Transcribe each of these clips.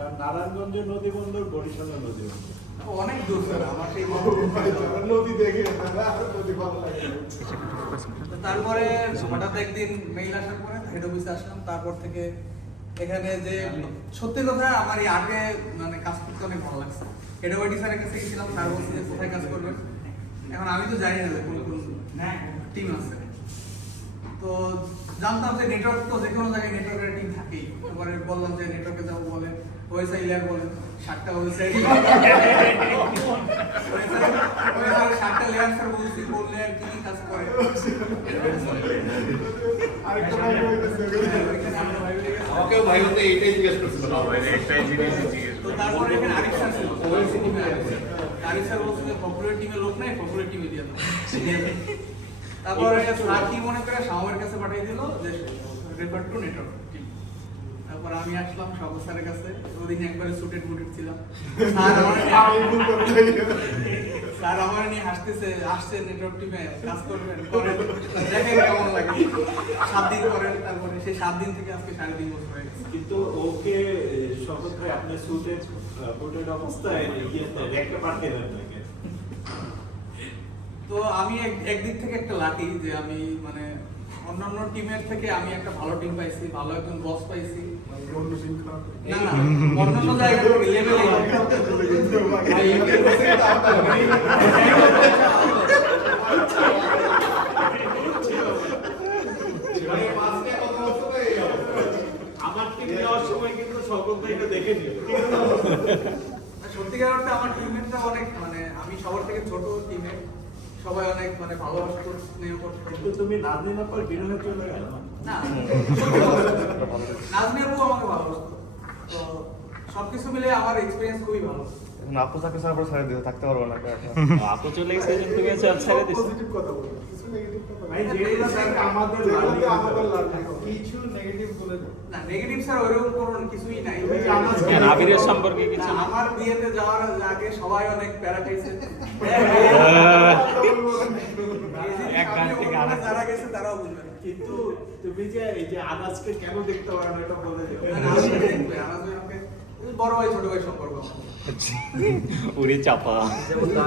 কারণ নারায়ণগঞ্জের নদী বন্দর বরিশালের নদী বন্দর অনেক দূর স্যার আমার সেই নদী দেখে নদী ভালো লাগে। তারপরে হঠাৎ একদিন মেইল আসার পরে হেড অফিসে আসলাম, তারপর থেকে এখানে যে সত্যি কথা আমার এই আগে মানে কাজ করতে অনেক ভালো লাগছে। হেড অফিস স্যারের কাছে গেছিলাম, স্যার বলছে যে কোথায় কাজ করবেন। এখন আমি তো জানি না যে কোন কোন টিম আছে, তো জানতাম যে নেটওয়ার্ক তো যে কোনো জায়গায় নেটওয়ার্কের টিম থাকেই। তারপরে বললাম যে নেটওয়ার্কে যাবো, বলেন ওয়েবসাইট লেয়ার বলেন 7টা ওয়েবসাইট 7টা লেয়ার স্যার বলছি কোন লেয়ার কি কাজ করে। আমাকেও ভাই হতে এইটাই জিজ্ঞেস করছিল। তো তারপরে এখানে আরিফ স্যার ছিল, ওয়েবসাইট টিমে আরিফ স্যার বলছে যে পপুলার টিমের লোক নাই, পপুলার টিমে দিয়ে দাও। তারপরে স্যার কি মনে করে শাওমের কাছে পাঠিয়ে দিল যে রেফার টু নেটওয়ার্ক টিম। তারপর আমি আসলাম সব স্যারের কাছে, ওদিন একবারে সুটেড বুটেড ছিলাম। স্যার আমার নিয়ে হাসতেছে, আসছে নেটওয়ার্ক টিমে কাজ করবেন, করেন, দেখেন কেমন লাগে। 7 দিন করেন, তারপরে সেই 7 দিন থেকে আজকে 3.5 বছর হয়ে গেছে। কিন্তু ওকে শপথ ভাই আপনি সুটেড বুটেড অবস্থায় ইয়েতে একটা পাঠিয়ে দেন নাকি? তো আমি একদিক থেকে একটা লাকি যে আমি মানে অন্যান্য টিমের থেকে আমি একটা ভালো টিম পাইছি, ভালো একজন বস পাইছি। না না, অন্যান্য জায়গা থেকে লেভেলে আমার টিম নেওয়ার সময় কিন্তু সকল থেকে দেখে নিও। সত্যিকার অর্থে আমার টিমমেটরা অনেক মানে আমি সবার থেকে ছোট টিমে, সবাই অনেক মানে ভালোবাসা করছে, স্নেহ করছে। কিন্তু তুমি নাজনীনার পর বিরোধে চলে গেল না? না, নাজমি আপু আমাকে ভালোবাসতো। তো সবকিছু মিলে আমার এক্সপেরিয়েন্স খুবই ভালো। এখন আপু চাকরি ছাড়া পর ছেড়ে দিতে থাকতে পারবো না। আপু চলে গেছে যে তুমি ছেড়ে দিছো। পজিটিভ কথা বলো, কিছু নেগেটিভ কথা ভাই যেগুলো স্যার আমাদের লার্নিং কিছু নেগেটিভ বলে দাও না, নেগেটিভ স্যার ওইরকম কোনো কিছুই নাই। আবিরের সম্পর্কে কিছু না, আমার বিয়েতে যাওয়ার আগে সবাই অনেক প্যারা খাইছে। এক গান থেকে আরেক যারা গেছে তারাও বলবে। কিন্তু তুমি যে এই যে আনাজকে কেন দেখতে পারো না এটা বলে দিও। বড় ভাই ছোট ভাই সম্পর্ক। উড়ে চাপা।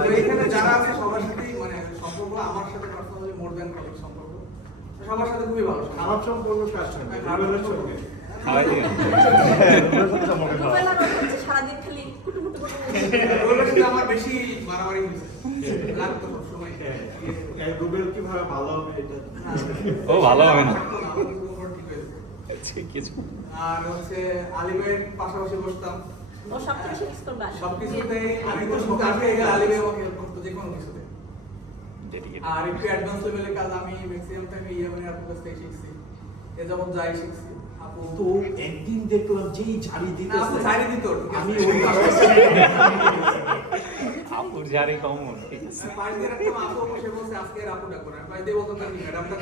তো এখানে যারা আছে সবার সাথেই মানে সম্পর্ক আমার সাথে পার্সোনালি মোর দ্যান কলিগ সম্পর্ক। তো সবার সাথে খুবই ভালো সম্পর্ক। খারাপ সম্পর্ক কার সাথে? খারাপের সঙ্গে। খাওয়াই দিও। সারাদিন খালি কুটুমুটু ওগুলোর সাথে আমার বেশি মারামারি হয়েছে, লাগতো সবসময়। এই রুবেল কিভাবে ভালো হবে এটা? ও ভালো হবে না। ঠিক হয়েছে। কিছু আর হচ্ছে আলিমের পাশাপাশি বসতাম ও সবচেয়ে বেশি মিস করবে সবকিছুতেই। আমি তো শুধু কাছে গেলে আলিমে আমাকে হেল্প করতো যে কোনো কিছুতে। আর একটু অ্যাডভান্স লেভেলের কাজ আমি ম্যাক্সিমাম টাইমে ইয়ামানের আপুর কাছ থেকে শিখছি। এ যাবত যাই শিখছি। আপু তো একদিন দেখলাম যেই ঝাড়ি না, দিতেছে আপু ছাড়ি দিত। আমি ওই আপুর জারি কমন ঠিক আছে। পাঁচ দিন একটা আপু বসে বসে আজকে আর আপু ডাকবো না, পাঁচ দিয়ে বলতাম না ম্যাডামটা।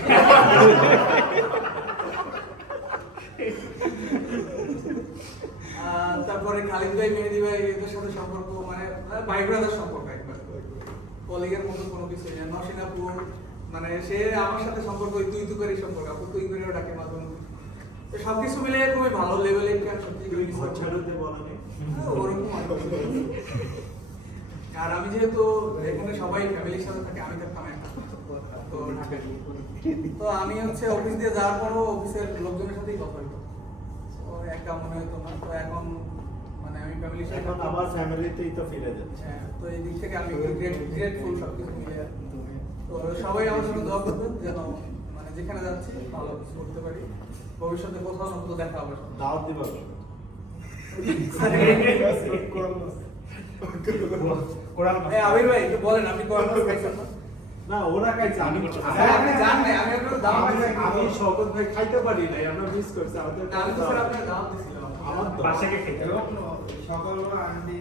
তারপরে খালিদ ভাই, মেহেদি ভাই এদের সাথে সম্পর্ক মানে ভাই ব্রাদার সম্পর্ক একবার কলিগের মতো কোনো কিছু নেই। নসিন আপু মানে সে আমার সাথে সম্পর্ক তুই তুই করে সম্পর্ক, আপু তুই করেও ডাকে মাঝে মধ্যে। তো সবকিছু মিলে খুবই ভালো লেভেলের কাজ সত্যি করে ঘর ছাড়তে বলা নেই। ওরকম আর কিছু নেই। আর আমি যেহেতু এখানে সবাই ফ্যামিলির সাথে থাকে, আমি থাকতাম একা তো ঢাকায়। তো আমি হচ্ছে অফিস দিয়ে যাওয়ার পরও অফিসের লোকজনের সাথেই কথা হইতো, তো একা মনে হতো না। তো এখন মানে আমি ফ্যামিলির সাথে এখন আবার ফ্যামিলিতেই তো ফিরে যাচ্ছে। হ্যাঁ, তো এই দিক থেকে আমি গ্রেটফুল সবকিছু মিলে। তো সবাই আমার সাথে দোয়া করবেন যেন মানে যেখানে যাচ্ছি ভালো কিছু করতে পারি, ভবিষ্যতে কোথাও না কোথাও দেখা হবে। দাওয়াত দিবা আবির ভাই একটু বলেন, আপনি কোরআন মাস খাইছেন না? না ওরা খাইছে আমি আপনি জান নাই, আমি একটু দাওয়াত দিয়েছি। আমি শওকত ভাই খাইতে পারি নাই, আমরা মিস করছি আমাদের। না, আমি তো স্যার আপনাকে দাওয়াত দিয়েছিলাম। আমার তো বাসাকে খেতে সকালবেলা আন্টি